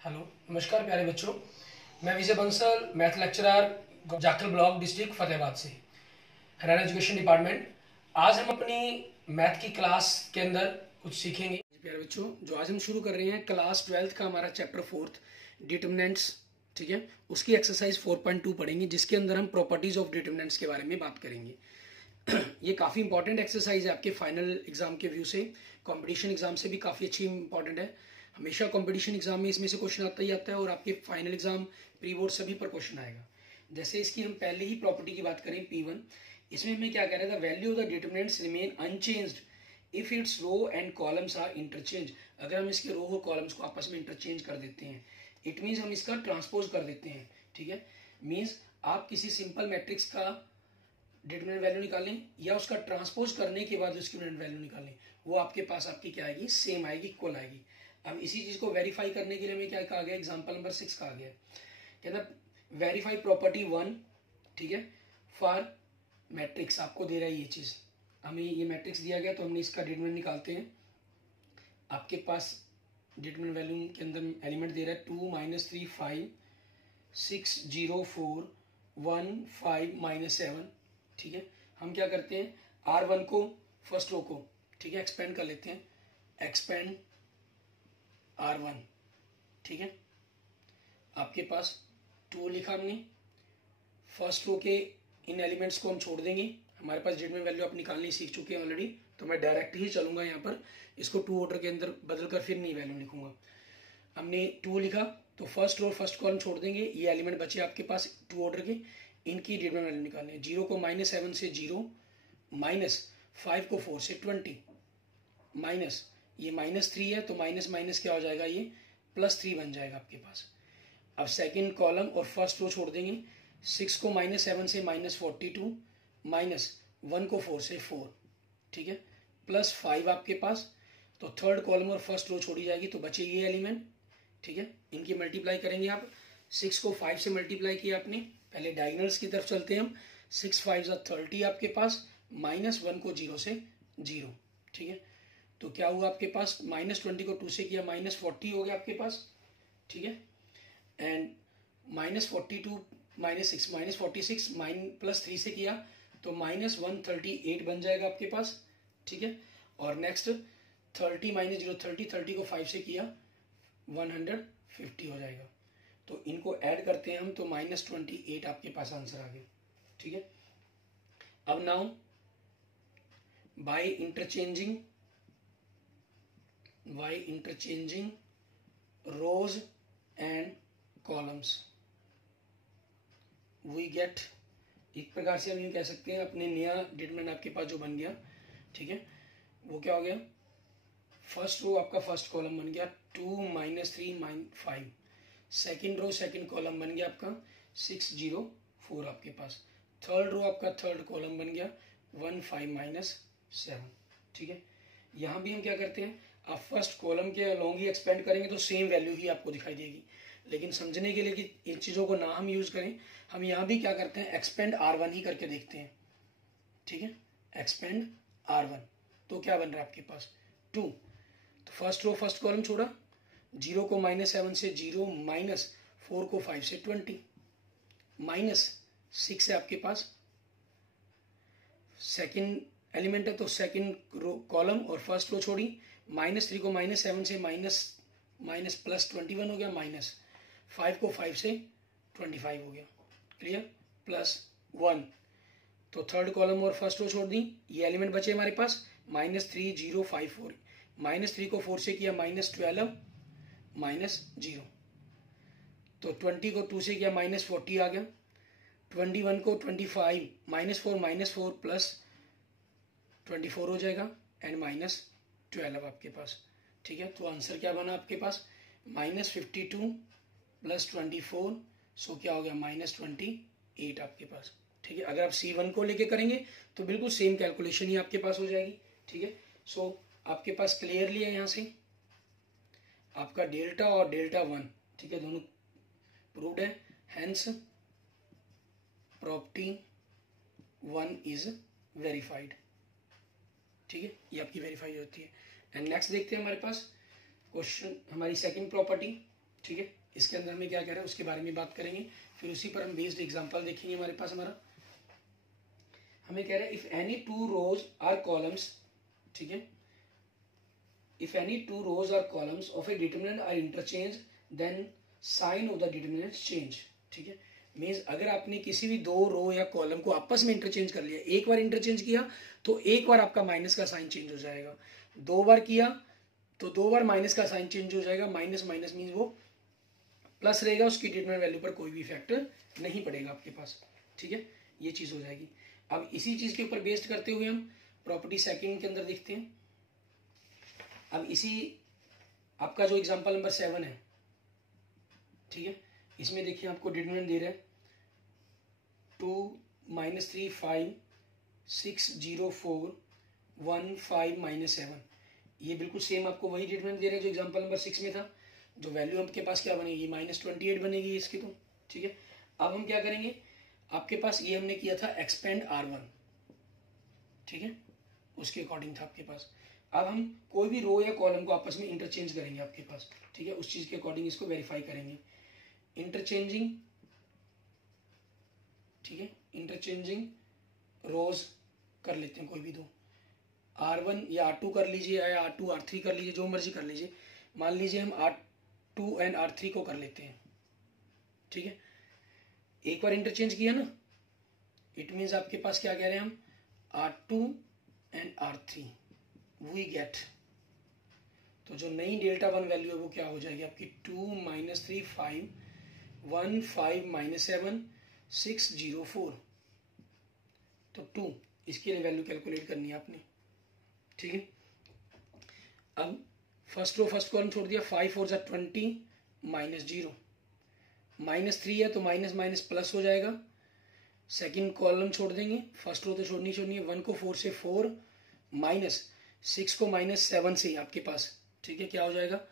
Hello, नमस्कार प्यारे बच्चों। मैं Vijay Bansal, math lecturer, Jakhal block, district Fatehabad से, हरियाणा एजुकेशन डिपार्टमेंट। आज हम अपनी मैथ की क्लास के अंदर कुछ सीखेंगे। प्यारे बच्चों, जो आज हम शुरू कर रहे हैं क्लास 12th का हमारा चैप्टर 4 डिटर्मिनेंट्स, ठीक है, उसकी एक्सरसाइज 4.2 पढ़ेंगे, जिसके अंदर हम प्रॉपर्टीज ऑफ डिटर्मिनेंट्स के बारे में बात करेंगे। ये काफ़ी इंपॉर्टेंट एक्सरसाइज है आपके फाइनल एग्जाम के व्यू से, कंपटीशन एग्जाम से भी काफ़ी अच्छी इंपॉर्टेंट है। हमेशा कंपटीशन एग्जाम में इसमें से क्वेश्चन आता ही आता है, और आपके फाइनल एग्जाम प्री बोर्ड सभी पर क्वेश्चन आएगा। जैसे इसकी हम पहले ही प्रॉपर्टी की बात करें P1, इसमें हमें क्या कह रहा था, value of the determinants remain unchanged if its row and columns are interchange. अगर हम इसके रो और कॉलम्स को आपस में इंटरचेंज कर देते हैं, इट मीन्स हम इसका ट्रांसपोज कर देते हैं, ठीक है। मीन्स आप किसी सिंपल मैट्रिक्स का डिटरमिनेंट वैल्यू निकालें या उसका ट्रांसपोज करने के बाद उसकी डिटरमिनेंट वैल्यू निकालें, वो आपके पास आपकी क्या आएगी, सेम आएगी, इक्वल आएगी। अब इसी चीज को वेरीफाई करने के लिए हमें क्या कहा गया, एग्जांपल नंबर 6 कहा गया, कहना वेरीफाई प्रॉपर्टी 1, ठीक है, फॉर मैट्रिक्स। आपको दे रहा है ये चीज, हमें ये मैट्रिक्स दिया गया तो हमने इसका डिटरमिनेंट निकालते हैं। आपके पास डिटरमिनेंट वैल्यू के अंदर एलिमेंट दे रहा है 2 -3 5 6 0 4 1 5 -7, ठीक है। हम क्या करते हैं, R1 को फर्स्ट रो को, ठीक है, एक्सपेंड कर लेते हैं, एक्सपेंड R1, ठीक है। आपके पास 2 लिखा हमने, फर्स्ट रो के इन एलिमेंट्स को हम छोड़ देंगे। हमारे पास डिटरमिनेंट वैल्यू आप निकालनी सीख चुके हैं ऑलरेडी, तो मैं डायरेक्ट ही चलूंगा यहाँ पर, इसको 2 ऑर्डर के अंदर बदल कर फिर नहीं वैल्यू लिखूंगा। हमने 2 लिखा तो फर्स्ट रो फर्स्ट कॉलम छोड़ देंगे, ये एलिमेंट बचे आपके पास 2 ऑर्डर के, इनकी डिटरमिनेंट वैल्यू निकालनी है। 0 को -7 से 0, -5 को 4 से 20, माइनस ये -3 है तो माइनस माइनस क्या हो जाएगा, ये +3 बन जाएगा आपके पास। अब सेकंड कॉलम और फर्स्ट रो छोड़ देंगे, 6 को -7 से -42, -1 को 4 से 4, ठीक है, +5 आपके पास। तो थर्ड कॉलम और फर्स्ट रो छोड़ी जाएगी तो बचे ये एलिमेंट, ठीक है। इनकी मल्टीप्लाई करेंगे आप, 6 को 5 से मल्टीप्लाई किया आपने, पहले डायगोनल्स की तरफ चलते हैं हम, 6 5 30 आपके पास, -1 को 0 से 0, ठीक है। तो क्या हुआ आपके पास, -20 को 2 से किया -40 हो गया आपके पास, ठीक है। एंड -42 -6 -46 +3 से किया तो -138 बन जाएगा आपके पास, ठीक है। और नेक्स्ट 30 -0 30 को 5 से किया 150 हो जाएगा। तो इनको ऐड करते हैं हम तो -28 आपके पास आंसर आ गया, ठीक है। अब now by interchanging rows and columns we get, एक प्रकार से हम ये कह सकते हैं अपने नया डिटरमिनेंट आपके पास जो बन गया, ठीक है, वो क्या हो गया, फर्स्ट रो आपका फर्स्ट कॉलम बन गया 2 -3 5, सेकंड रो सेकंड कॉलम बन गया आपका 6 0 4 आपके पास, थर्ड रो आपका थर्ड कॉलम बन गया 1 5 -7, ठीक है। यहाँ भी हम क्या करते हैं, आप फर्स्ट कॉलम के अलोंग ही एक्सपेंड करेंगे तो सेम वैल्यू ही आपको दिखाई देगी, लेकिन समझने के लिए कि इन चीज़ों को ना हम यूज़ करें, हम यहाँ भी क्या करते हैं, एक्सपेंड R1 ही करके देखते हैं, ठीक है, एक्सपेंड R1। तो क्या बन रहा है आपके पास 2, तो फर्स्ट रो फर्स्ट कॉलम छोड़ा, 0 को -7 से 0, -4 को 5 से 20, -6 है आपके पास, सेकंड एलिमेंट है तो सेकंड रो कॉलम और फर्स्ट रो छोड़ी, -3 को -7 से +21 हो गया, -5 को 5 से 25 हो गया, क्लियर, +1। तो थर्ड कॉलम और फर्स्ट रो छोड़ दी, ये एलिमेंट बचे हमारे पास -3 0 5 4, -3 को 4 से किया -12 -0, तो 20 को 2 से किया -40 आ गया, 21 को 25 -4 +24 हो जाएगा एंड -12 आपके पास, ठीक है। तो आंसर क्या बना आपके पास, -52 +24, सो क्या हो गया -28 आपके पास, ठीक है। अगर आप C1 को लेके करेंगे तो बिल्कुल सेम कैलकुलेशन ही आपके पास हो जाएगी, ठीक है। सो आपके पास क्लियरली है यहाँ से आपका डेल्टा और डेल्टा 1, ठीक है, दोनों प्रूव्ड है, हेंस प्रॉपर्टी 1 इज वेरीफाइड, ठीक है, ये आपकी वेरीफाई होती है। एंड नेक्स्ट देखते हैं हमारे पास क्वेश्चन, हमारी सेकंड प्रॉपर्टी, ठीक है, इसके अंदर हमें क्या कह रहा है उसके बारे में बात करेंगे, फिर उसी पर हम बेस्ड एग्जांपल देखेंगे। हमारे पास हमारा हमें कह रहा है if any two rows or columns, ठीक है, if any two rows or columns of a determinant are interchange then sign of the determinant change. ठीक है, मीन्स अगर आपने किसी भी दो रो या कॉलम को आपस में इंटरचेंज कर लिया, एक बार इंटरचेंज किया तो एक बार आपका माइनस का साइन चेंज हो जाएगा, दो बार किया तो दो बार माइनस का साइन चेंज हो जाएगा। माइनस माइनस मीन्स वो प्लस रहेगा, उसकी डिटरमिनेंट वैल्यू पर कोई भी फैक्टर नहीं पड़ेगा आपके पास। ठीक है, ये चीज़ हो जाएगी। अब इसी चीज़ के ऊपर बेस्ड करते हुए हम प्रॉपर्टी सेकंड के अंदर देखते हैं। अब इसी आपका जो एग्जांपल नंबर 7 है, ठीक है, इसमें देखिए आपको डिटरमिनेंट दे रहा है 2 -3 5 6 0 4 1 5 -7। ये बिल्कुल सेम आपको वही डिटरमिनेंट दे रहे हैं जो एग्जांपल नंबर 6 में था। जो वैल्यू आपके पास क्या बनेगी, -28 बनेगी इसकी तो। ठीक है, अब हम क्या करेंगे, आपके पास ये हमने किया था एक्सपेंड R1, ठीक है, उसके अकॉर्डिंग था आपके पास। अब हम कोई भी रो या कॉलम को आपस में इंटरचेंज करेंगे आपके पास, ठीक है, उस चीज के अकॉर्डिंग इसको वेरीफाई करेंगे। इंटरचेंजिंग, ठीक है, इंटरचेंजिंग रोज कर लेते हैं कोई भी दो, R1 या R2 कर लीजिए या R2 R3 कर लीजिए, जो मर्जी कर लीजिए। मान लीजिए हम R2 एंड R3 को कर लेते हैं। ठीक है, एक बार इंटरचेंज किया ना, इट मीन्स आपके पास क्या कह रहे हैं हम, R2 and R3 we get, तो जो नई डेल्टा 1 वैल्यू है वो क्या हो जाएगी आपकी 2 -3 5 1 5 -7 6 0 4। तो 2 इसके लिए वैल्यू कैलकुलेट करनी है आपने। ठीक है, अब फर्स्ट रो फर्स्ट कॉलम छोड़ दिया, 5 4 20 -0, -3 है तो माइनस माइनस प्लस हो जाएगा। सेकंड कॉलम छोड़ देंगे, फर्स्ट रो तो छोड़नी है, 1 को 4 से 4 -6 को -7 से आपके पास, ठीक है, क्या हो जाएगा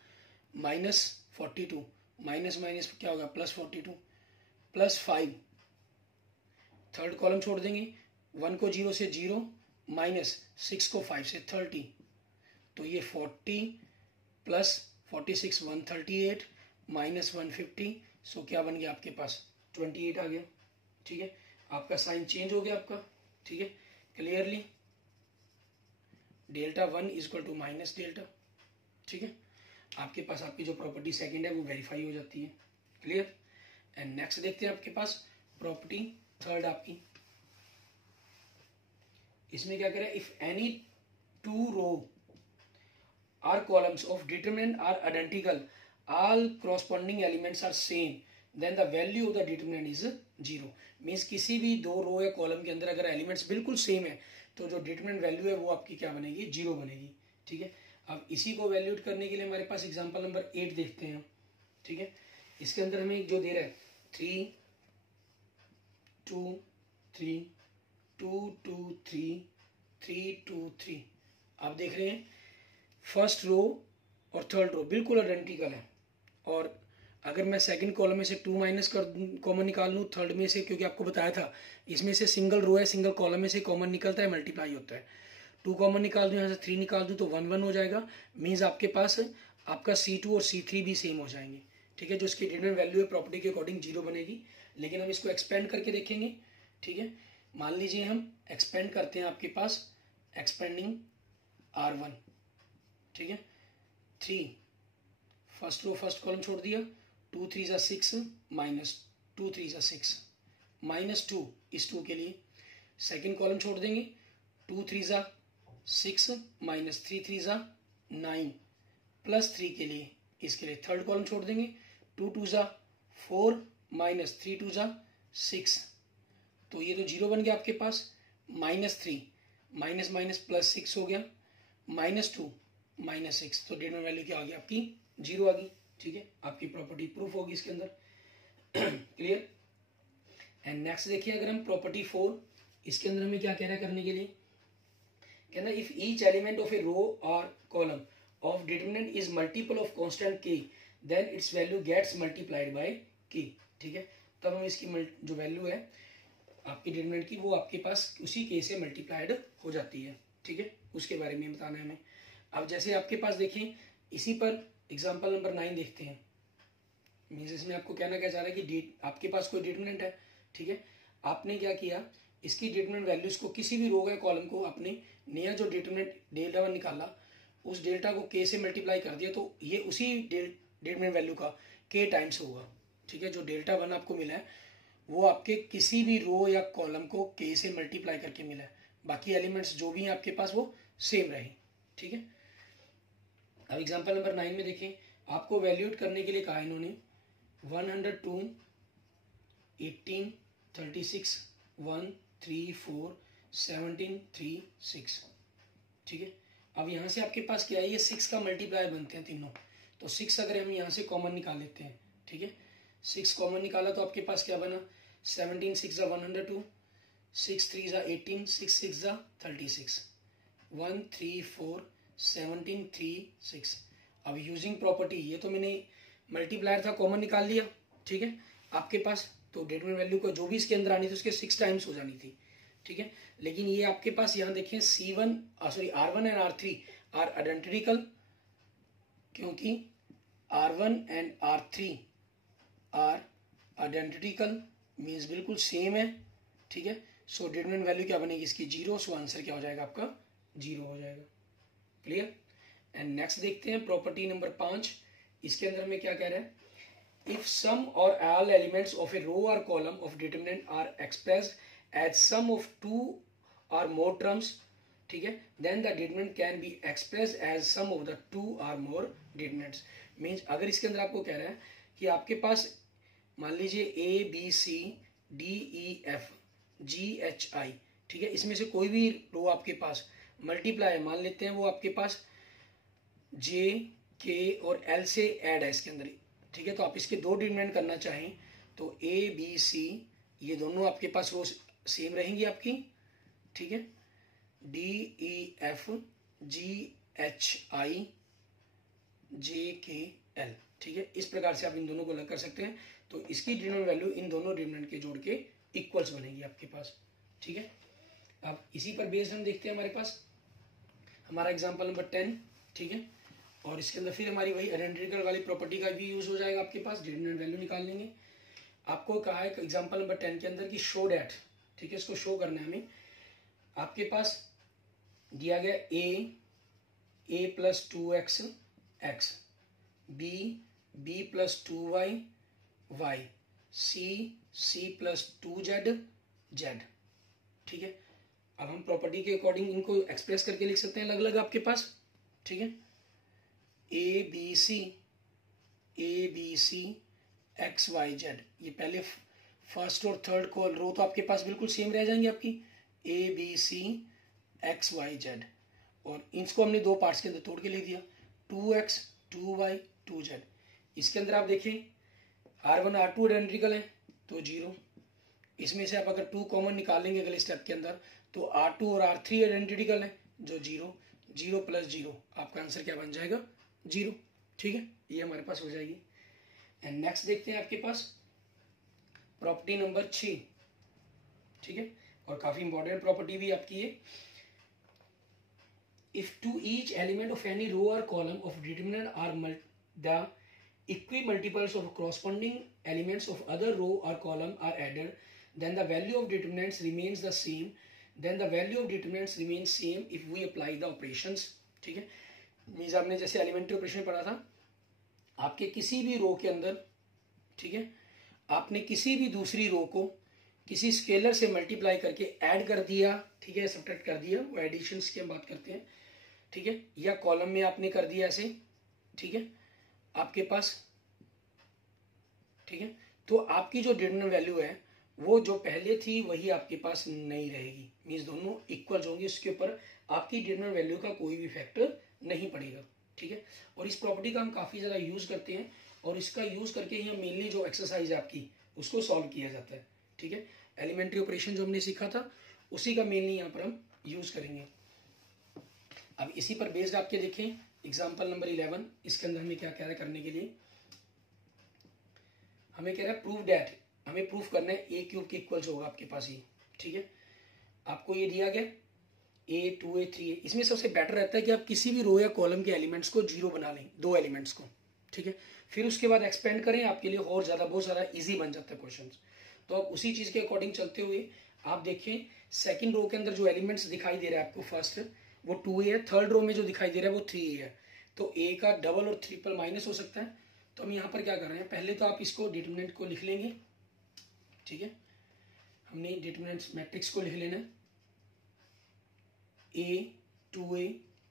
-42, माइनस माइनस क्या होगा +42 +5। थर्ड कॉलम छोड़ देंगे, 1 को 0 से 0 -6 को 5 से 30, तो ये 40 + 46 138 -150, सो क्या बन गया आपके पास 28 आ गया। ठीक है, आपका साइन चेंज हो गया आपका। ठीक है, क्लियरली डेल्टा 1 = माइनस डेल्टा। ठीक है, आपके पास आपकी जो प्रॉपर्टी सेकंड है वो वेरीफाई हो जाती है। क्लियर, एंड नेक्स्ट देखते हैं आपके पास प्रॉपर्टी थर्ड आपकी। इसमें क्या करें, if any two row or columns of determinant are identical, all corresponding elements are same, then the value of the determinant is 0। Means किसी भी दो रो या कॉलम के अंदर अगर एलिमेंट्स बिल्कुल सेम है तो जो डिटरमिनेंट वैल्यू है वो आपकी क्या बनेगी, 0 बनेगी। ठीक है, अब इसी को वैल्यूट करने के लिए हमारे पास एग्जांपल नंबर 8 देखते हैं। ठीक है, इसके अंदर हमें जो दे रहा है 3 2 3 2 2 3 3 2 3। आप देख रहे हैं फर्स्ट रो और थर्ड रो बिल्कुल आइडेंटिकल है, और अगर मैं सेकंड कॉलम में से 2 माइनस कर कॉमन निकाल लूँ थर्ड में से, क्योंकि आपको बताया था इसमें से सिंगल रो है, सिंगल कॉलम में से कॉमन निकलता है, मल्टीप्लाई होता है। 2 कॉमन निकाल दूँ, यहाँ से 3 निकाल दूँ तो 1 1 हो जाएगा। मीन्स आपके पास आपका C2 और C3 भी सेम हो जाएंगे। ठीक है, जो इसकी डिटरमिनेंट वैल्यू है प्रॉपर्टी के अकॉर्डिंग 0 बनेगी। लेकिन हम इसको एक्सपेंड करके देखेंगे। ठीक है, मान लीजिए हम एक्सपेंड करते हैं, आपके पास एक्सपेंडिंग R1, ठीक है, 3 फर्स्ट रो फर्स्ट कॉलम छोड़ दिया, 2 3 6 -2 3 6 -2 इस 2 के लिए। सेकंड कॉलम छोड़ देंगे, 2 3 6 -3 3 9 +3 के लिए, इसके लिए थर्ड कॉलम छोड़ देंगे, 2 2 4 -3 2 6, तो ये तो 0 बन गया आपके पास। -3 माइनस माइनस +6 हो गया, -2 -6, तो डिटरमिनेंट वैल्यू क्या आ गई आपकी 0 आ गई। ठीक है, आपकी प्रॉपर्टी प्रूफ होगी इसके अंदर। क्लियर, एंड नेक्स्ट देखिए अगर हम प्रॉपर्टी 4, इसके अंदर हमें क्या कह रहा है करने के लिए, कहना if each element of a row और column of determinant is multiple of constant k then its value gets multiplied by k। ठीक है, तब हम इसकी जो वैल्यू है आपकी डिटरमिनेंट की वो आपके पास उसी k से मल्टीप्लाइड हो जाती है। ठीक है, उसके बारे में बताना है हमें। अब जैसे आपके पास देखिए इसी पर एग्जाम्पल नंबर 9 देखते हैं। मीन्स इसमें आपको कहना क्या चाह रहा है कि आपके पास कोई डिटरमिनेंट है, ठीक है, आपने क्या किया, इसकी डिटरमिनेंट वैल्यूज को किसी भी रो या कॉलम को आपने नया जो डिटरमिनेंट डेल्टा वन निकाला उस डेल्टा को के से मल्टीप्लाई कर दिया, तो ये उसी डिटरमिनेंट वैल्यू का के टाइम्स होगा, ठीक है। जो डेल्टा वन आपको मिला है वो आपके किसी भी रो या कॉलम को के से मल्टीप्लाई करके मिला है, बाकी एलिमेंट्स जो भी हैं आपके पास वो सेम रहे, ठीक है। अब एग्जांपल नंबर 9 में देखें, आपको वैल्यूएट करने के लिए कहा इन्होंने 102, 18, 36, 1, 3, 4, 17, 3, 6, ठीक है। अब यहाँ से आपके पास क्या है, ये 6 का मल्टीप्लायर बनते हैं तीनों, तो 6 अगर हम यहाँ से कॉमन निकाल लेते हैं, ठीक है, 6 कॉमन निकाला तो आपके पास क्या बना, 17 6 102, 6 3 18, 6 6 36, 1 3 4 17 3 6। अब यूजिंग प्रॉपर्टी, ये तो मैंने मल्टीप्लायर था कॉमन निकाल लिया, ठीक है, आपके पास तो डिटरमिनेंट वैल्यू को जो भी इसके अंदर आनी थी उसके 6 टाइम्स हो जानी थी, ठीक है। लेकिन ये आपके पास यहाँ देखें R1 and R3 are identical, क्योंकि R1 and R3 are identical means बिल्कुल सेम है, ठीक है। सो डिटरमिनेंट वैल्यू क्या बनेगी इसकी 0, सो आंसर क्या हो जाएगा आपका 0 हो जाएगा, क्लियर। एंड नेक्स्ट देखते हैं प्रॉपर्टी नंबर 5, इसके अंदर हमें क्या कह रहा है, इफ सम और all elements of a row और column of determinant are expressed as sum of 2 और मोर टर्म्स, ठीक है, then the determinant can be expressed as sum of the 2 और मोर डिटरमिनेंट्स। मीन्स अगर इसके अंदर आपको कह रहा है कि आपके पास मान लीजिए ABCDEFGHI, ठीक है, इसमें से कोई भी रो आपके पास मल्टीप्लाई है, मान लेते हैं वो आपके पास J, K और L से ऐड है इसके अंदर, ठीक है, तो आप इसके दो डिटरमिनेंट करना चाहें तो ABC ये दोनों आपके पास रो सेम रहेंगी आपकी, ठीक है, DEFGHI JKL, ठीक है, इस प्रकार से आप इन दोनों को अलग कर सकते हैं, तो इसकी डिटरमिनेंट वैल्यू इन दोनों डिटरमिनेंट के जोड़ के इक्वल्स बनेगी आपके पास, ठीक है। अब इसी पर बेस्ड हम देखते हैं हमारे पास हमारा एग्जांपल नंबर 10, ठीक है, और इसके अंदर फिर हमारी वही आइडेंटिकल वाली प्रॉपर्टी का भी यूज हो जाएगा आपके पास, डिटरमिनेंट वैल्यू निकाल लेंगे। आपको कहा है एग्जांपल नंबर 10 के अंदर कि शो डैट, ठीक है, इसको शो करना है हमें, आपके पास दिया गया a plus 2x x, b plus 2y y, c plus 2z z, ठीक है। अब हम प्रॉपर्टी के अकॉर्डिंग इनको एक्सप्रेस करके लिख सकते हैं अलग अलग आपके पास, ठीक है, ABC XYZ, ये पहले फर्स्ट और थर्ड को रो तो आपके पास बिल्कुल सेम रह जाएंगे आपकी ABC XYZ, और इसको हमने दो पार्ट्स के अंदर तोड़ के लिख दिया 2x 2y 2z। इसके अंदर आप देखें R1 R2 आइडेंटिकल है तो 0, इसमें से आप अगर 2 कॉमन निकालेंगे अगले स्टेप के अंदर तो R2 और R3 आइडेंटिकल है जो 0, 0 प्लस 0 आपका आंसर क्या बन जाएगा 0, ठीक है, ये हमारे पास हो जाएगी। एंड नेक्स्ट देखते हैं आपके पास प्रॉपर्टी नंबर 6, ठीक है, और काफी इंपॉर्टेंट प्रॉपर्टी भी आपकी है। If to each element of any row और column of determinant are the equi multiples of corresponding elements of other row or column are added, then the value of determinants remains the same, then the value of determinants remains same if we apply the operations, ठीक है। Means आपने जैसे elementary operation पढ़ा था, आपके किसी भी रो के अंदर, ठीक है, आपने किसी भी दूसरी रो को किसी स्केलर से मल्टीप्लाई करके ऐड कर दिया, ठीक है, सब्ट्रैक्ट कर दिया, वो एडिशंस की हम बात करते हैं, ठीक है, या कॉलम में आपने कर दिया ऐसे, ठीक है, आपके पास, ठीक है, तो आपकी जो डिटरमिनेंट वैल्यू है वो जो पहले थी वही आपके पास नहीं रहेगी, मीन्स दोनों इक्वल होंगे, उसके ऊपर आपकी डिटरमिनेंट वैल्यू का कोई भी फैक्टर नहीं पड़ेगा, ठीक है। और इस प्रॉपर्टी का हम काफ़ी ज़्यादा यूज़ करते हैं और इसका यूज़ करके ही हम मेनली जो एक्सरसाइज है आपकी उसको सॉल्व किया जाता है, ठीक है। एलिमेंट्री ऑपरेशन जो हमने सीखा था उसी का मेनली यहाँ पर हम यूज़ करेंगे। अब इसी पर बेस्ड आपके देखें एग्जाम्पल नंबर 11, इसके अंदर हमें क्या कह रहा है करने के लिए, हमें कह रहा है प्रूव डैट, हमें प्रूफ करना है a क्यूब के इक्वल्स होगा आपके पास ये, ठीक है। आपको ये दिया गया a 2a 3a, इसमें सबसे बेटर रहता है कि आप किसी भी रो या कॉलम के एलिमेंट्स को 0 बना लें, दो एलिमेंट्स को, ठीक है। फिर उसके बाद एक्सपेंड करें, आपके लिए और ज़्यादा बहुत सारा ईजी बन जाता है क्वेश्चन। तो अब उसी चीज़ के अकॉर्डिंग चलते हुए आप देखें, सेकंड रो के अंदर जो एलिमेंट्स दिखाई दे रहा है आपको, फर्स्ट वो 2a है, थर्ड रो में जो दिखाई दे रहा है वो 3a है। तो a का डबल और ट्रिपल माइनस हो सकता है। तो हम यहाँ पर क्या कर रहे हैं, पहले तो आप इसको डिटरमिनेंट को लिख लेंगे, ठीक है। हमने डिटरमिनेंट मैट्रिक्स को लिख लेना है, a 2a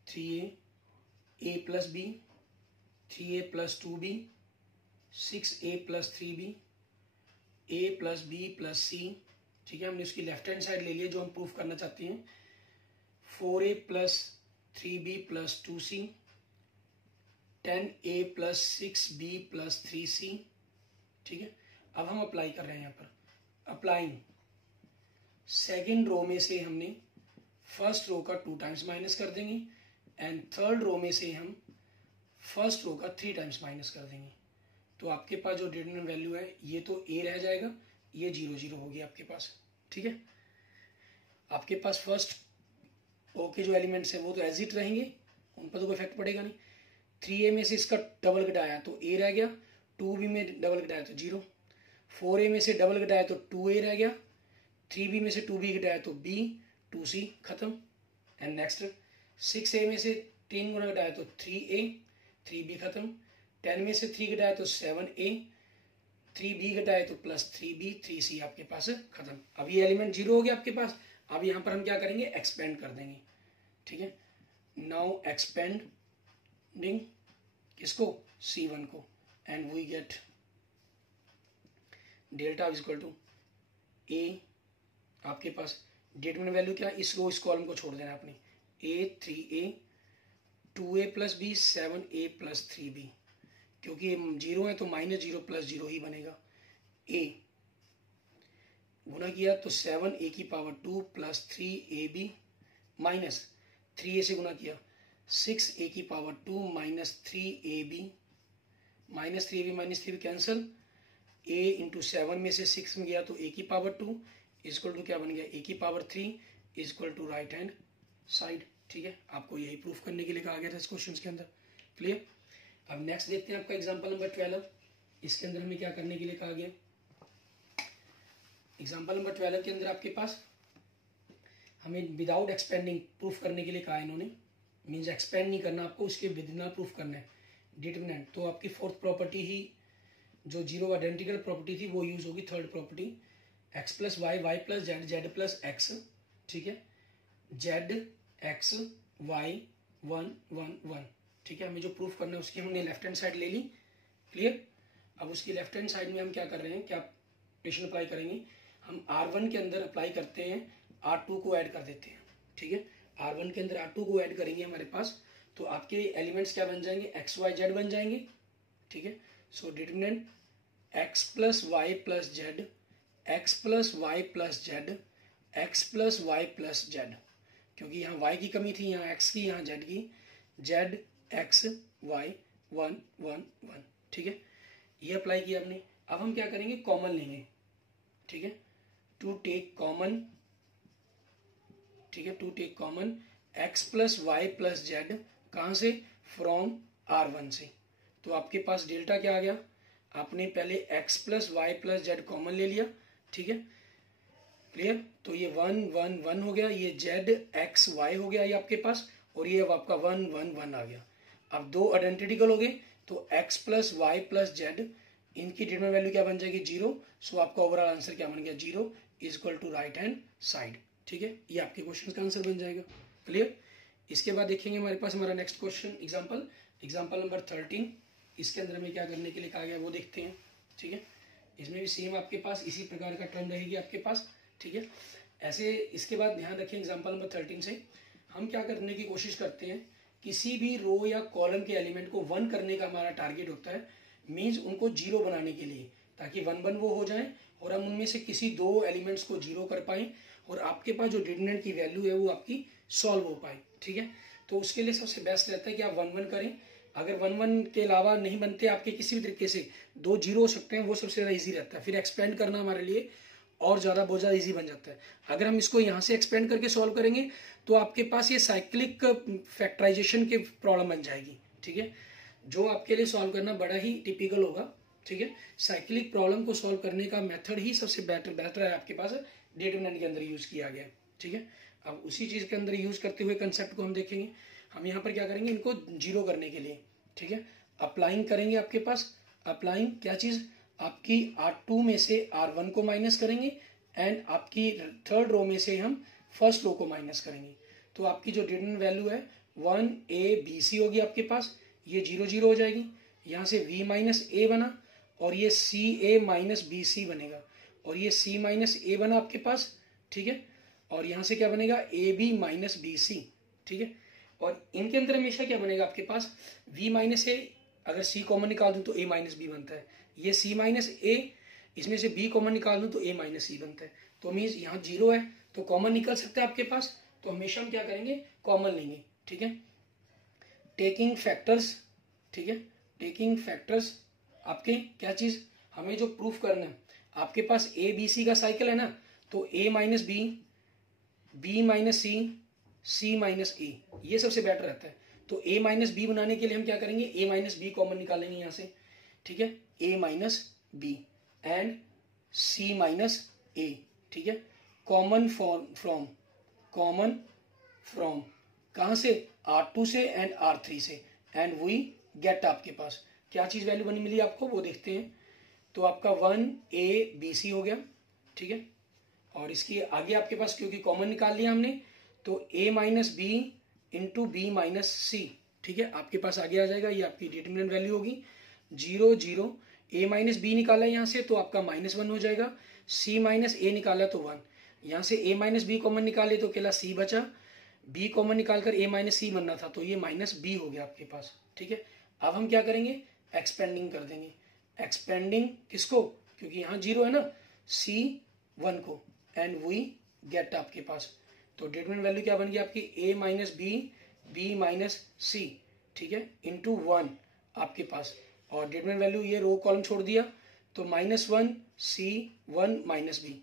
3a a plus b 3a plus 2b 6a plus 3b a plus b plus c, ठीक है। हमने उसकी लेफ्ट हैंड साइड ले लिया जो हम प्रूफ करना चाहते हैं, 4a plus 3b plus 2c 10a plus 6b plus 3c, ठीक है। अब हम अप्लाई कर रहे हैं यहाँ पर, अप्लाइंग सेकेंड रो में से हमने फर्स्ट रो का 2 टाइम्स माइनस कर देंगे एंड थर्ड रो में से हम फर्स्ट रो का 3 टाइम्स माइनस कर देंगे। तो आपके पास जो डिटरमिनेंट वैल्यू है ये तो a रह जाएगा, ये 0 0 होगी आपके पास, ठीक है। आपके पास फर्स्ट ओ के जो एलिमेंट्स हैं वो तो एज इट रहेंगे, उन पर तो कोई इफेक्ट पड़ेगा नहीं। 3a में से इसका डबल घटाया तो a रह गया, 2b में डबल घटाया तो 0, 4a में से डबल घटाया तो 2a रह गया, 3b में से 2b घटाया तो b, 2c खत्म। एंड नेक्स्ट 6a में से 3 गुना घटाया तो 3a, 3b खत्म। 10 में से 3 घटाया तो 7a, 3b घटाया तो प्लस 3b, 3c आपके पास खत्म। अब ये एलिमेंट 0 हो गया आपके पास। अब यहाँ पर हम क्या करेंगे, एक्सपेंड कर देंगे, ठीक है। नाउ एक्सपेंडिंग किसको, c1 को, and we get delta is equal to a, आपके पास डिटरमिनेंट वैल्यू क्या, इस रो इस कॉलम को छोड़ देना अपनी, a 3a 2a plus b 7a plus 3b, क्योंकि 0 है तो माइनस 0 प्लस 0 ही बनेगा। a गुना किया तो 7a की power 2 plus 3ab minus 3a से गुना किया 6a की power 2 minus 3ab minus 3ab minus 3b cancel, a into 7 में से 6 में गया तो a की पावर 2 इजक्वल टू क्या बन गया, a की power 3 is equal to right hand side, ठीक है। आपको यही प्रूफ करने के लिए कहा गया था इस क्वेश्चन के अंदर, क्लियर। अब नेक्स्ट देखते हैं आपका एग्जांपल नंबर 12। इसके अंदर हमें क्या करने के लिए कहा गया, एग्जांपल नंबर 12 के अंदर आपके पास हमें विदाउट एक्सपेंडिंग प्रूफ करने के लिए कहा है इन्होंने, मीन्स एक्सपेंड नहीं करना आपको, उसके विदिन प्रूफ करना है डिटरमिनेंट। तो आपकी फोर्थ प्रॉपर्टी ही जो जीरो आइडेंटिकल प्रॉपर्टी थी वो यूज होगी, third property x plus Y, Y plus Z, Z plus X, ठीक है। जेड एक्स वाई 1 1 1, ठीक है। हमें जो प्रूफ करना है उसकी हमने लेफ्ट हैंड साइड ले ली, क्लियर। अब उसकी लेफ्ट हैंड साइड में हम क्या कर रहे हैं, क्या ऑपरेशन अप्लाई करेंगे, हम R1 के अंदर अप्लाई करते हैं, R2 को ऐड कर देते हैं, ठीक है। R1 के अंदर R2 को ऐड करेंगे हमारे पास, तो आपके एलिमेंट्स क्या बन जाएंगे, एक्स वाई जेड बन जाएंगे, ठीक है। So determinant x plus Y plus z, x plus Y plus z, x plus Y plus z, क्योंकि यहाँ y की कमी थी, यहाँ x की, यहाँ z की, जेड एक्स वाई 1 1 1, ठीक है। ये अप्लाई किया हमने। अब हम क्या करेंगे, कॉमन लेंगे, ठीक है, टू टेक कॉमन, ठीक है, to take common x plus Y plus Z, कहाँ से, फ्रॉम R1 से। तो आपके पास डेल्टा क्या आ गया, आपने पहले x plus Y plus Z common ले लिया, ठीक है, क्लियर। तो ये 1 1 1 हो गया, ये जेड एक्स वाई हो गया ये आपके पास, और ये अब आपका 1 1 1 आ गया। अब दो आइडेंटिकल हो गए, तो x plus Y plus Z, इनकी डिटरमिनेंट वैल्यू क्या बन जाएगी, 0। सो आपका ओवरऑल आंसर क्या बन गया, 0 is equal to right hand side, ठीक है। ये आपके क्वेश्चन का आंसर बन जाएगा, क्लियर। इसके बाद देखेंगे हमारे पास हमारा नेक्स्ट क्वेश्चन एग्जाम्पल नंबर 13। इसके अंदर हमें क्या करने के लिए कहा गया वो देखते हैं, ठीक है। इसमें भी सेम आपके पास इसी प्रकार का टर्म रहेगी आपके पास, ठीक है। ऐसे इसके बाद ध्यान रखें, एग्जाम्पल नंबर 13 से हम क्या करने की कोशिश करते हैं, किसी भी रो या कॉलम के एलिमेंट को 1 करने का हमारा टारगेट होता है, मीन्स उनको 0 बनाने के लिए, ताकि 1 1 वो हो जाए और हम उनमें से किसी दो एलिमेंट्स को 0 कर पाए और आपके पास जो डिटरमिनेंट की वैल्यू है वो आपकी सॉल्व हो पाए, ठीक है। तो उसके लिए सबसे बेस्ट रहता है कि आप 1 1 करें। अगर 1 1 के अलावा नहीं बनते आपके किसी भी तरीके से 2 0 हो सकते हैं, वो सबसे ज़्यादा ईजी रहता है, फिर एक्सपेंड करना हमारे लिए और ज़्यादा बहुत ज़्यादा ईजी बन जाता है। अगर हम इसको यहाँ से एक्सपेंड करके सॉल्व करेंगे तो आपके पास ये साइक्लिक फैक्टराइजेशन की प्रॉब्लम बन जाएगी, ठीक है। जो आपके लिए सॉल्व करना बड़ा ही टिपिकल होगा, ठीक है। साइक्लिक प्रॉब्लम को सॉल्व करने का मेथड ही सबसे बेटर है आपके पास, डिटरमिनेंट के अंदर यूज किया गया, ठीक है। अब उसी चीज के अंदर यूज करते हुए कंसेप्ट को हम देखेंगे। हम यहाँ पर क्या करेंगे, इनको जीरो करने के लिए, ठीक है, अप्लाइंग करेंगे आपके पास। अप्लाइंग क्या चीज, आपकी R2 में से R1 को माइनस करेंगे एंड आपकी थर्ड रो में से हम फर्स्ट रो को माइनस करेंगे। तो आपकी जो डिटरमिनेंट वैल्यू है 1a bc होगी आपके पास, ये 0 0 हो जाएगी। यहाँ से v माइनस ए बना और ये ca माइनस बी सी बनेगा, और ये c माइनस ए बना आपके पास, ठीक है। और यहाँ से क्या बनेगा, a b minus b c, ठीक है। और इनके अंदर हमेशा क्या बनेगा आपके पास, v माइनस ए, अगर c कॉमन निकाल दूं तो a माइनस बी बनता है। ये c माइनस ए, इसमें से b कॉमन निकाल दूं तो a माइनस सी बनता है। तो मीन्स यहाँ 0 है तो कॉमन निकल सकता है आपके पास, तो हमेशा हम क्या करेंगे, कॉमन लेंगे, ठीक है। टेकिंग फैक्टर्स, ठीक है, टेकिंग फैक्टर्स आपके क्या चीज, हमें जो प्रूफ करना है, आपके पास ए बी सी का साइकिल है ना, तो a minus b, b minus c, c minus a, ये सबसे बेटर रहता है। तो a माइनस बी बनाने के लिए हम क्या करेंगे, a माइनस बी कॉमन निकालेंगे यहाँ से, ठीक है, a minus b and c minus a, ठीक है। कॉमन फ्रॉम, कॉमन फ्रॉम कहाँ से, R2 से एंड R3 से, एंड वी गेट आपके पास क्या चीज वैल्यू बनी मिली आपको, वो देखते हैं। तो आपका 1a bc हो गया, ठीक है। और इसकी आगे आपके पास क्योंकि कॉमन निकाल लिया हमने, तो a minus b into b minus c, ठीक है, आपके पास आगे आ जाएगा। ये आपकी डिटरमिनेंट वैल्यू होगी 0 0। a माइनस बी निकाला यहाँ से तो आपका -1 हो जाएगा, c माइनस ए निकाला तो 1, यहाँ से a माइनस बी कॉमन निकाले तो अकेला c बचा, b कॉमन निकालकर a माइनस सी बनना था तो ये माइनस बी हो गया आपके पास, ठीक है। अब हम क्या करेंगे, एक्सपेंडिंग कर देंगे। एक्सपेंडिंग किसको, क्योंकि यहाँ 0 है ना, c1 को, एंड वी गेट आपके पास। तो डिटरमिनेंट वैल्यू क्या बन गई आपकी, a minus b, b minus c, ठीक है, इंटू 1 आपके पास। और डिटरमिनेंट वैल्यू ये रो कॉलम छोड़ दिया तो -1 c1 माइनस बी।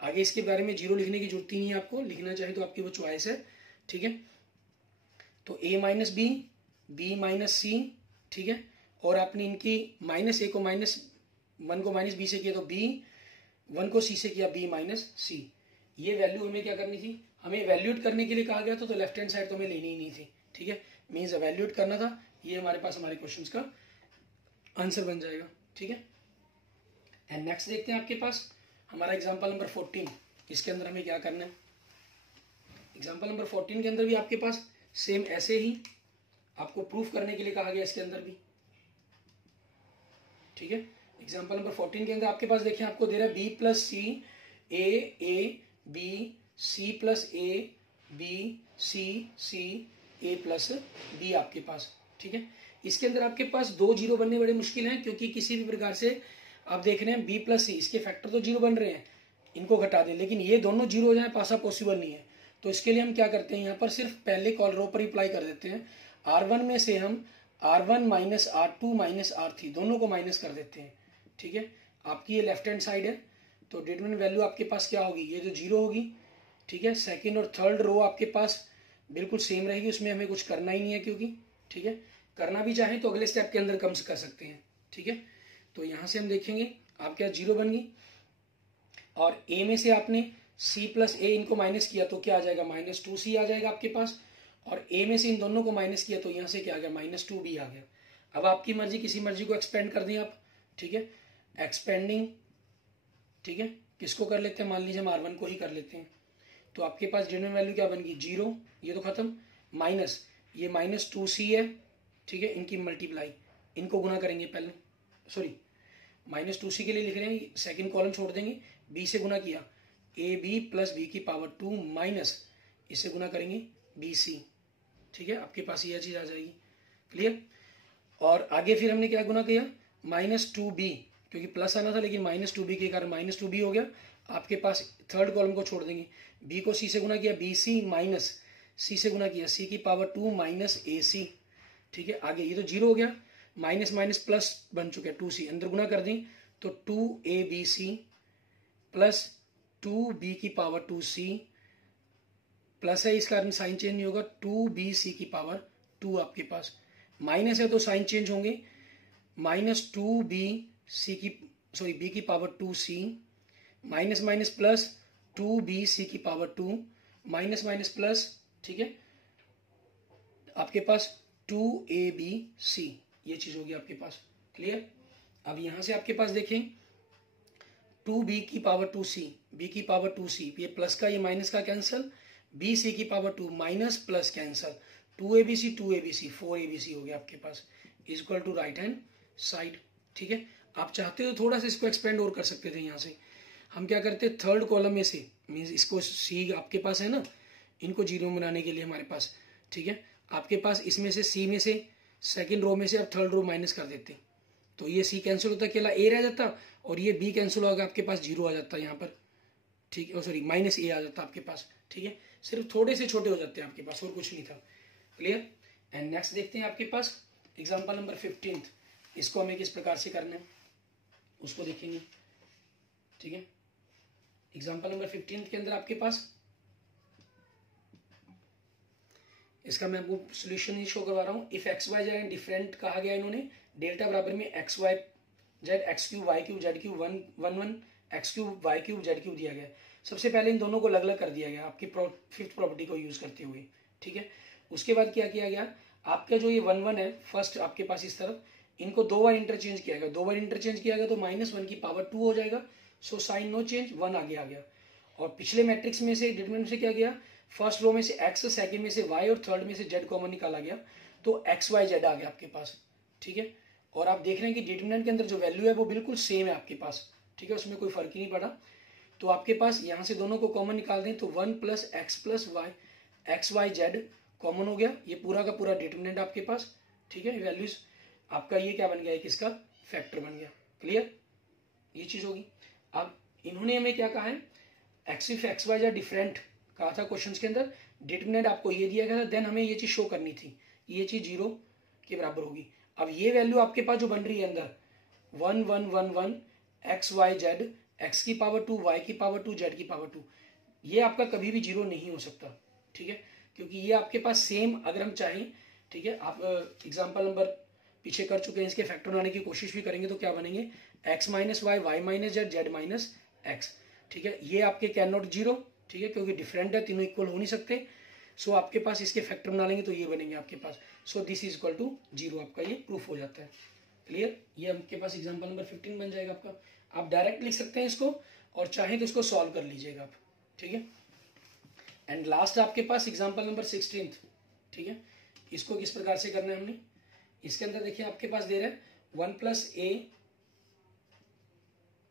आगे इसके बारे में 0 लिखने की जरूरत ही नहीं है आपको, लिखना चाहे तो आपकी वो चॉइस है, ठीक है। तो a minus b, b minus c, ठीक है। और आपने इनकी -a को -1 को माइनस बी से किया तो b1 को c से किया b माइनस सी। ये वैल्यू हमें क्या करनी थी, हमें एवेल्यूएट करने के लिए कहा गया था, तो लेफ्ट हैंड साइड तो हमें लेनी ही नहीं थी, ठीक है। मीन्स एवेल्यूएट करना था, ये हमारे पास हमारे क्वेश्चंस का आंसर बन जाएगा, ठीक है। एंड नेक्स्ट देखते हैं आपके पास हमारा एग्जाम्पल नंबर 14। इसके अंदर हमें क्या करना है, एग्जाम्पल नंबर 14 के अंदर भी आपके पास सेम ऐसे ही आपको प्रूफ करने के लिए कहा गया, इसके अंदर भी, ठीक है। एग्जाम्पल नंबर 14 के अंदर आपके पास देखिए आपको दे रहा है b plus c a b, c plus a b, c a plus b आपके पास, ठीक है। इसके अंदर आपके पास 2 0 बनने बड़े मुश्किल हैं, क्योंकि किसी भी प्रकार से आप देख रहे हैं b प्लस सी, इसके फैक्टर तो 0 बन रहे हैं, इनको घटा दें, लेकिन ये दोनों 0 हो जाए पासा पॉसिबल नहीं है। तो इसके लिए हम क्या करते हैं, यहाँ पर सिर्फ पहले कॉल रो पर अप्लाई कर देते हैं। R1 में से हम R1 minus R2 minus R3 दोनों को माइनस कर देते हैं, ठीक है। आपकी ये लेफ्ट हैंड साइड है, तो डिटरमिनेंट वैल्यू आपके पास क्या होगी, ये जो 0 होगी, ठीक है। सेकंड और थर्ड रो आपके पास बिल्कुल सेम रहेगी, उसमें हमें कुछ करना ही नहीं है, क्योंकि ठीक है, करना भी चाहें तो अगले स्टेप के अंदर कम कर सकते हैं, ठीक है। तो यहाँ से हम देखेंगे आप क्या 0 बन गई, और a में से आपने c प्लस ए इनको माइनस किया तो क्या आ जाएगा, -2c आ जाएगा आपके पास। और a में से इन दोनों को माइनस किया तो यहाँ से क्या आ गया, -2b आ गया। अब आपकी मर्जी, किसी मर्जी को एक्सपेंड कर दें आप, ठीक है। एक्सपेंडिंग, ठीक है, किसको कर लेते हैं, मान लीजिए हम R1 को ही कर लेते हैं। तो आपके पास डिटरमिनेंट वैल्यू क्या बन गई, 0, ये तो खत्म, माइनस ये -2c है, ठीक है। इनकी मल्टीप्लाई, इनको गुना करेंगे पहले, सॉरी -2c के लिए लिख रहे हैं, सेकंड कॉलम छोड़ देंगे, b से गुना किया ab प्लस बी की पावर 2 माइनस इससे गुना करेंगे bc, ठीक है। आपके पास ये चीज आ जाएगी, क्लियर। और आगे फिर हमने क्या गुना किया, -2b, क्योंकि प्लस आना था लेकिन -2b के कारण -2b हो गया। आपके पास थर्ड कॉलम को छोड़ देंगे, b को c से गुना किया bc माइनस c से गुना किया c की पावर 2 माइनस ac, ठीक है। आगे ये तो 0 हो गया, माइनस माइनस प्लस बन चुका है, 2c अंदर गुना कर दें तो 2abc प्लस 2b की पावर 2c, प्लस है इस कारण साइन चेंज नहीं होगा, 2bc की पावर 2 आपके पास, माइनस है तो साइन चेंज होंगे, माइनस 2b बी की power 2c, minus minus plus 2bc की पावर 2, माइनस माइनस प्लस, ठीक है, आपके पास 2abc, ये चीज होगी आपके पास। क्लियर। अब यहां से आपके पास देखें 2b की पावर 2c, b की पावर 2c, ये प्लस का ये माइनस का कैंसल, bc की power 2 minus plus cancel, 2abc 4abc हो गया आपके पास, equal to right hand side. ठीक है। आप चाहते हो थोड़ा सा इसको एक्सपेंड और कर सकते थे। यहाँ से हम क्या करते, थर्ड कॉलम में से मीन्स इसको सी आपके पास है ना, इनको जीरो बनाने के लिए हमारे पास, ठीक है, आपके पास इसमें से सी में से सेकंड रो में से आप थर्ड रो माइनस कर देते, तो ये सी कैंसिल होता, अकेला ए रह जाता, और ये बी कैंसिल होगा, आपके पास जीरो आ जाता है यहाँ पर। ठीक है, सॉरी माइनस ए आ जाता आपके पास। ठीक है, सिर्फ थोड़े से छोटे हो जाते हैं आपके पास, और कुछ नहीं था। क्लियर। एंड नेक्स्ट देखते हैं आपके पास एग्जाम्पल नंबर 15। इसको हमें किस प्रकार से करना है उसको देखेंगे। ठीक है, एग्जाम्पल नंबर 15 के अंदर आपके पास इसका मैं आपको सोल्यूशन ही शो करवा रहा हूँ। If x y z different कहा गया इन्होंने, डेल्टा बराबर में x y z x cube y cube z cube 1 x cube y cube z cube दिया गया। सबसे पहले इन दोनों को अलग अलग कर दिया गया आपकी फिफ्थ प्रॉपर्टी को यूज करते हुए। ठीक है, उसके बाद क्या किया गया, आपका जो ये 1 है फर्स्ट आपके पास इस तरफ, इनको 2 बार इंटरचेंज किया गया। 2 बार इंटरचेंज किया गया तो -1 की पावर 2 हो जाएगा। सो साइन नो चेंज, 1 आगे आ गया। और पिछले मैट्रिक्स में से डिटरमिनेंट से क्या गया, फर्स्ट रो में से x, सेकंड में से y और थर्ड में से z कॉमन निकाला गया, तो x y z आ गया आपके पास। ठीक है, और आप देख रहे हैं कि डिटरमिनेंट के अंदर जो वैल्यू है वो बिल्कुल सेम है आपके पास। ठीक है, उसमें कोई फर्क ही नहीं पड़ा। तो आपके पास यहां से दोनों को कॉमन निकाल दें तो 1 + x + y x y z common हो गया। ये पूरा का पूरा डिटरमिनेंट आपके पास। ठीक है, वैल्यूज आपका ये क्या बन गया, एक इसका फैक्टर बन गया। क्लियर, ये चीज होगी। अब इन्होंने हमें क्या कहा है, एक्स वाई जेड डिफरेंट कहा था क्वेश्चंस के अंदर, डिटरमिनेंट आपको ये दिया गया था, देन हमें ये चीज शो करनी थी, ये चीज 0 के बराबर होगी। अब ये वैल्यू आपके पास जो बन रही है अंदर 1 1 1 1 एक्स वाई जेड एक्स की पावर 2 वाई की पावर 2 जेड की पावर 2, ये आपका कभी भी 0 नहीं हो सकता। ठीक है, क्योंकि ये आपके पास सेम, अगर हम चाहें, ठीक है, आप एग्जाम्पल नंबर पीछे कर चुके हैं, इसके फैक्टर बनाने की कोशिश भी करेंगे तो क्या बनेंगे, x - y y - z z - x। ठीक है, ये आपके कैन नॉट 0। ठीक है, क्योंकि डिफरेंट है, तीनों इक्वल हो नहीं सकते। सो आपके पास इसके फैक्टर बना लेंगे तो ये बनेंगे आपके पास। So this is equal to 0, आपका ये प्रूफ हो जाता है। क्लियर, ये आपके पास एग्जाम्पल नंबर 15 बन जाएगा आपका। आप डायरेक्ट लिख सकते हैं इसको, और चाहें तो इसको सॉल्व कर लीजिएगा आप। ठीक है, एंड लास्ट आपके पास एग्जाम्पल नंबर 16। ठीक है, इसको किस प्रकार से करना है हमने, इसके अंदर देखिए आपके पास दे रहे हैं 1 + a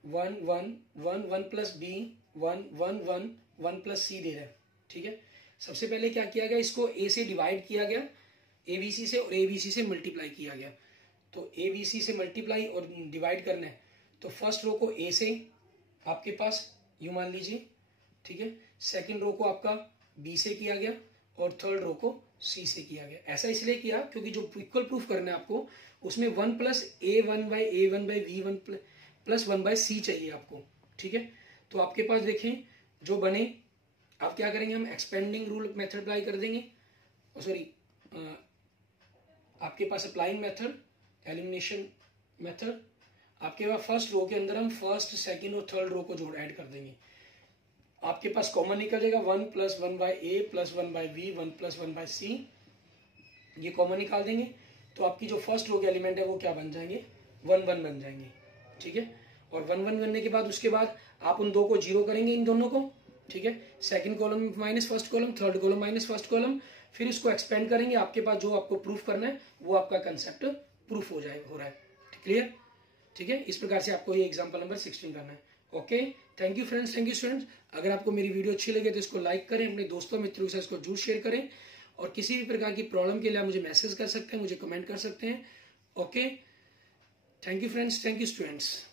1 1 1 1 + b 1 1 1 1 + c दे रहा है। ठीक है, सबसे पहले क्या किया गया, इसको a से डिवाइड किया गया, abc से, और abc से मल्टीप्लाई किया गया। तो abc से मल्टीप्लाई और डिवाइड करना है, तो फर्स्ट रो को a से आपके पास यूं मान लीजिए। ठीक है, सेकंड रो को आपका b से किया गया, और थर्ड रो को c से किया गया। ऐसा इसलिए किया क्योंकि जो इक्वल प्रूफ करना है आपको, उसमें 1 + a1/a1/v1 + 1/c चाहिए आपको। ठीक है, तो आपके पास देखें जो बने, आप क्या करेंगे, हम एक्सपेंडिंग रूल मेथड अप्लाई कर देंगे, सॉरी आपके पास अप्लाइंग मेथड, एलिमिनेशन मेथड। आपके पास फर्स्ट रो के अंदर हम फर्स्ट, सेकंड और थर्ड रो को जोड़ ऐड कर देंगे। आपके पास कॉमन निकल जाएगा 1 + 1/a + 1/v 1 + 1/c, ये कॉमन निकाल देंगे तो आपकी जो फर्स्ट रो के एलिमेंट है वो क्या बन जाएंगे, 1 1 बन जाएंगे। ठीक है, और 1 1 बनने के बाद उसके बाद आप उन दो को 0 करेंगे, इन दोनों को। ठीक है, second column minus first column, third column minus first column, फिर इसको एक्सपेंड करेंगे। आपके पास जो आपको प्रूफ करना है वो आपका कंसेप्ट प्रूफ हो रहा है। क्लियर, ठीक है, इस प्रकार से आपको ये एग्जांपल नंबर 16 करना है। Okay, thank you friends, thank you students. अगर आपको मेरी वीडियो अच्छी लगे तो इसको लाइक करें, अपने दोस्तों मित्रों के साथ इसको जरूर शेयर करें, और किसी भी प्रकार की प्रॉब्लम के लिए आप मुझे मैसेज कर सकते हैं, मुझे कमेंट कर सकते हैं। Okay, thank you friends, thank you students.